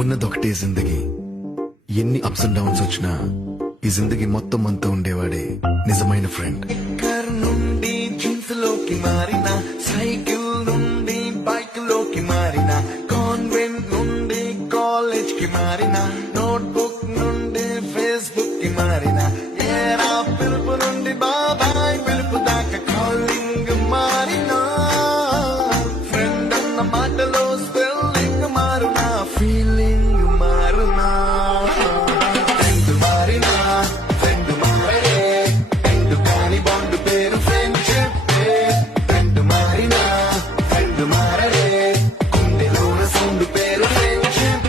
ఉన్నదొకటే జిందగీ, ఎన్ని ups and downs వచ్చినా ఈ జిందగీ మొత్తం అంతా ఉండేవాడే నిజమైన ఫ్రెండ్. కార్ నుండి జీన్స్ లోకి మారిన, సైకిల్ నుండి బైక్ లోకి మారిన, కాన్వెంట్ నుండి కాలేజ్ కి మారిన, నోట్బుక్ నుండి ఫేస్బుక్ కి మారిన, ఏరా పిలుపు నుండి బాబాయ్ పిలుపు దాకా కాలింగ్ మారిన, ఫ్రెండ్ అన్న మాటలో స్పెల్లింగ్ మారునా, ఫీలింగ్ మారునా, ఫ్రెండ్ మారినా ఫ్రెండ్ మారే, ఫ్రెండ్ కాని బాండ్ పేరు ఫ్రెండ్షిప్, ఫ్రెండ్ మారినా ఫ్రెండ్ మారరే, గుండెలోన సౌండ్ పేరు ఫ్రెండ్షిప్.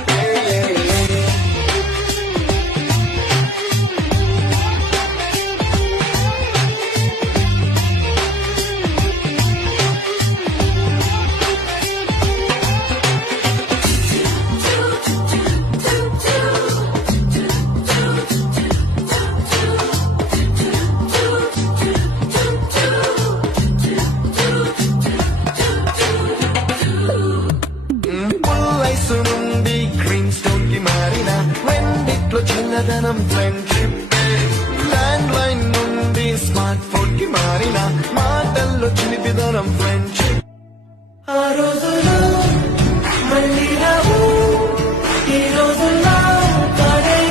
పుల్లైసు నుండి గ్రీన్ స్టోన్ కి మారిన, రెండిట్లో చిన్నదనం ఫ్రెండ్షిప్, ల్యాండ్ లైన్ నుండి స్మార్ట్ ఫోన్ కి మారిన, మాటల్లో చిలిపిదనం ఫ్రెండ్షిప్. ఆ రోజుల్లో మళ్ళీ రావు, ఈ రోజుల్లో కానే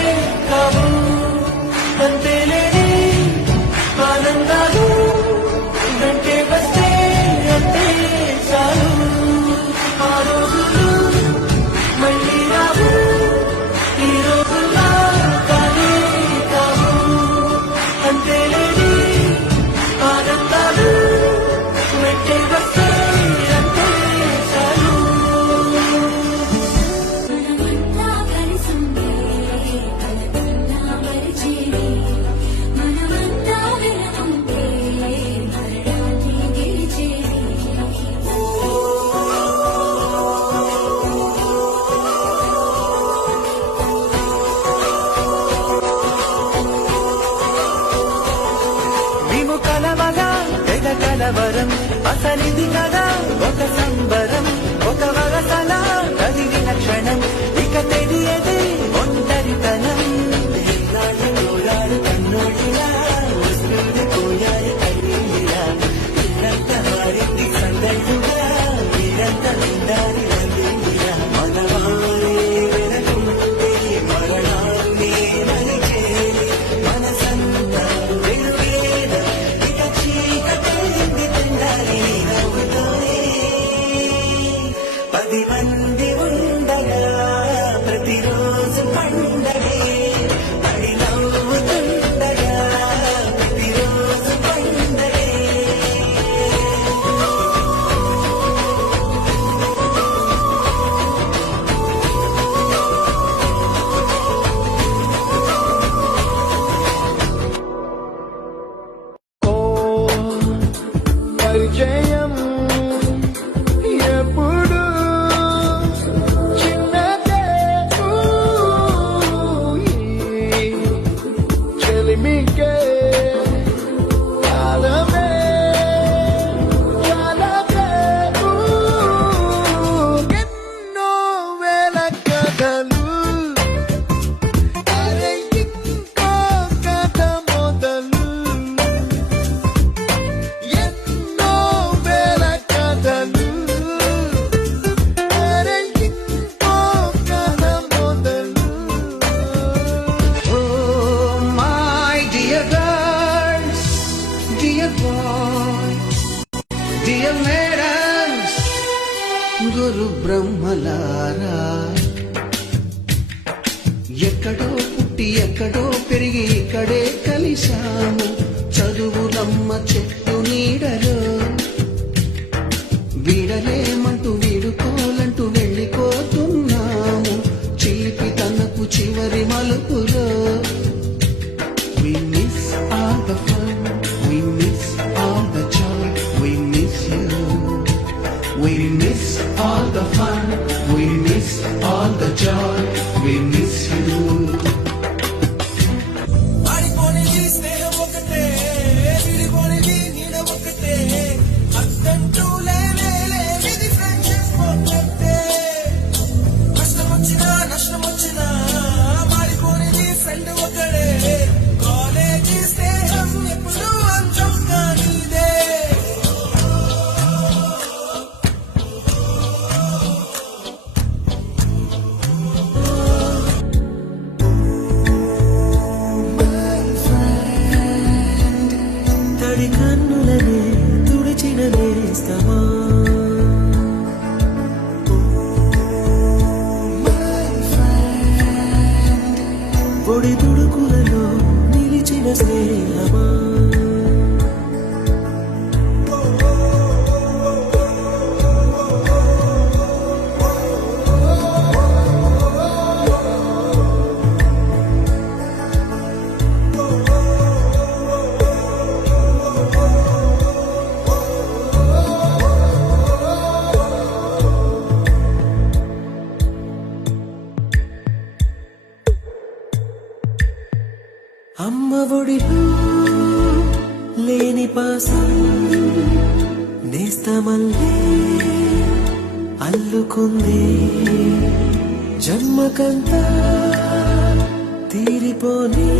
కావు, అంతేలేని ఆనందాలు వెంటే వస్తే అంతే చాలు. ఆ రోజులు మళ్ళీ రావు, ఈ రోజుల్లో కానే కావు, అంతేలేని ఆనందాలు వెంటే వస్తే అంతే చాలు. మనమంతా కలిసుండే కలకన్నా మరిచేది, మనమంతా వినకుంటే మరణాన్ని గెలిచేది. మేము కలవగా తెగ కలవరం, అసలిది కదా ఒక సంబరం, ఒక వరసల కదిలిన క్షణం, ఇక తెలియదే ఒంటరితనం. ఈనాటి పోయారు కన్నోటిలా, వస్తుంది పోయారు కన్నీరా, ఇల్లంత మారింది సందడిగా, మీరంత నిండారి నందిరా, మనవారే వెనకుంటే మరణాన్ని నలిచేది, మనసంతా వెలుగేద, ఇక చీకటైంది తెండాలి నవ్వుతోనే. 10 మంది ఉండగా ప్రతిరోజు పండగే, పడి నవ్వుతుండగా ప్రతిరోజు పండగే. ఓ పరిచయం ఎప్పుడు చిన్నదే, ఈ చెలిమికే కాలమే చాలదే, ఎన్నో వేల కథలు, అరే ఇంకో కథ మొదలు, ఎన్నో వేల కథలు, అరే ఇంకో కథ మొదలు. Oh, my dear girls, dear boys, dear madams, గురు బ్రహ్మలారా, ఎక్కడో పుట్టి ఎక్కడో పెరిగి ఇక్కడే కలిశాము, చదువులమ్మ చెట్టు నీడలో, వీడలేమంటూ వీడుకోలంటూ వెళ్ళిపోతున్నాము, చిలిపి తనకు చివరి మలుపులో. We miss all the fun, we miss all the joy, we miss you. We miss all the fun, we miss all the joy, we miss you. ఆడిపోనిది స్నేహం ఒకటే, విడిపోనిది నీడ ఒకటే, అద్దంటూ లేనిది ఫ్రెండ్షిప్ ఒకటే, కష్టం వచ్చినా నష్టం అల్లుకుంది జన్మకంతా తీరిపోని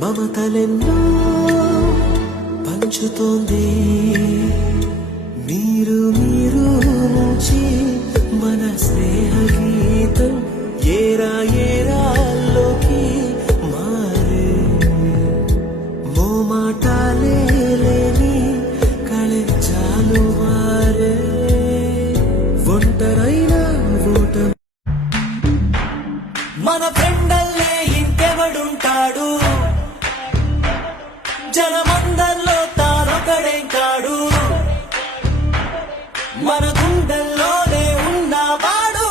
మమతలెన్నో పంచుతోంది మీరు నుంచి మన స్నేహ గీతం ఏరా ఏరాల్లోకి మారే మోమాటాలే లేని కళెచ్చాలు మారే ఒంటరైన ఓటం మన ఫ్రెండల్లే ఇంకెవడుంటాడు జనమందరిలో తానొకడే కాడు మన గుండెల్లోనే ఉన్నవాడు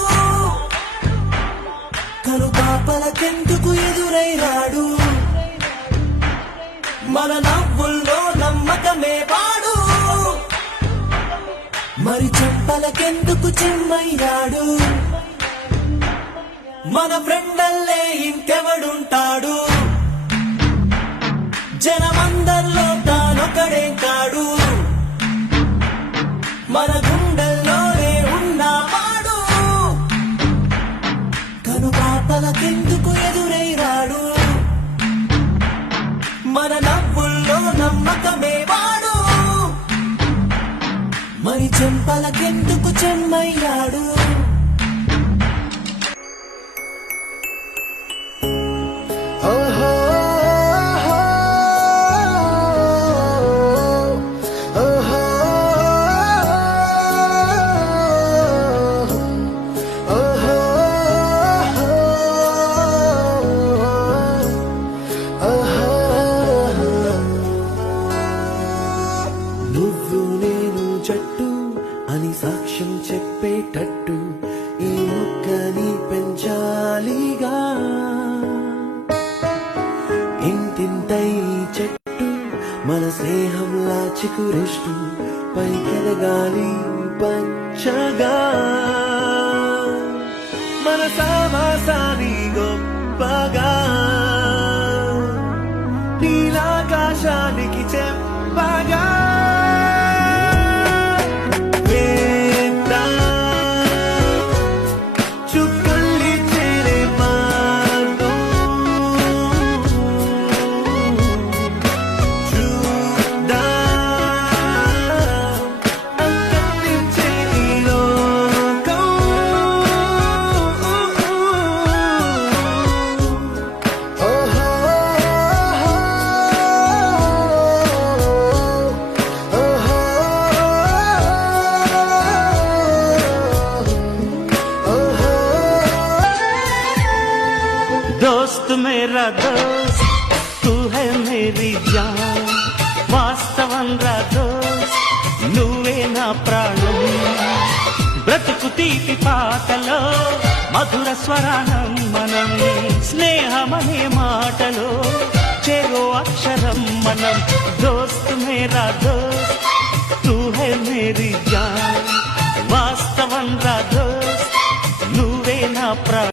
కను పాపలకెందుకు ఎదురైనాడు మన నవ్వుల్లో నమ్మకమే వాడు మరి చెంపలకెందుకు చెమ్మయ్యాడు మన ఫ్రెండల్లే ఇంకెవడుంటాడు జనమందరిలో తానొకడే కాడు మన గుండెల్లోనే ఉన్నవాడు కను పాపలకెందుకు ఎదురైనాడు మన నవ్వుల్లో నమ్మకమే వాడు మరి చెంపలకెందుకు చెమ్మయ్యాడు నువ్వు నేను జట్టు అని సాక్ష్యం చెప్పేటట్టు ఈ మొక్కని పెంచాలిగా ఇంతింతై చెట్టు మన స్నేహంలా చికురిస్తూ పైకెదగాలి పచ్చగా మన సావాసాని గొప్పగా నీలాకాశానికి చెప్పగా दोस्त मेरा दोस्त तू है मेरी जान వాస్తవం రా దోస్త్ నువ్వే నా ప్రాణం బ్రతుకు తీపి పాటలో మధుర స్వరానం మనం స్నేహమనే మాటలో చెరో అక్షరం మనం దోస్త్ మేరా దోస్త్ తూ హై మేరీ జాన్ వాస్తవం రా దోస్త్ నువ్వే నా ప్రాణం